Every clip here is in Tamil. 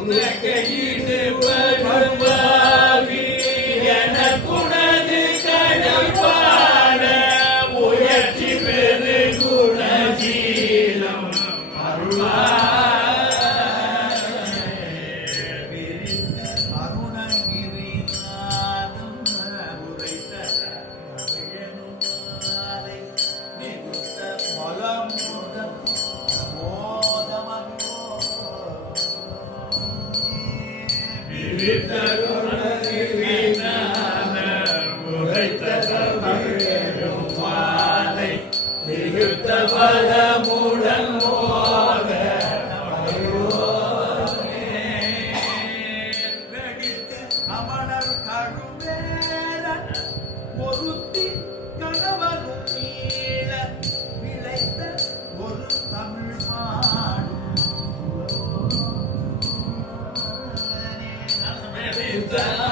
உனக்கு ஈடுபடுவார் கமலர் கழுவேல பொருத்தி கணவனும் நீள விளைந்த ஒரு தமிழ் பாடும் Down.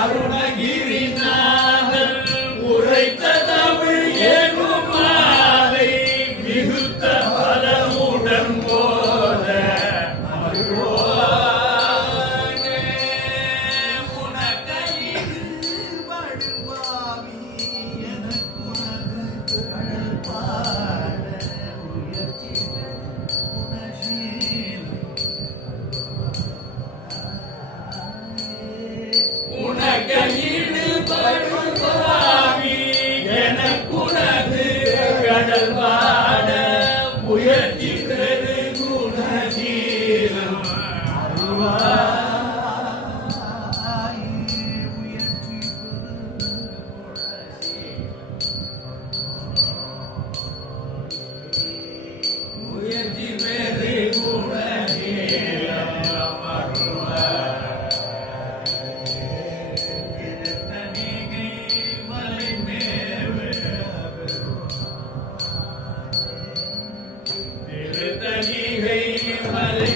அருணகிரி Somebody.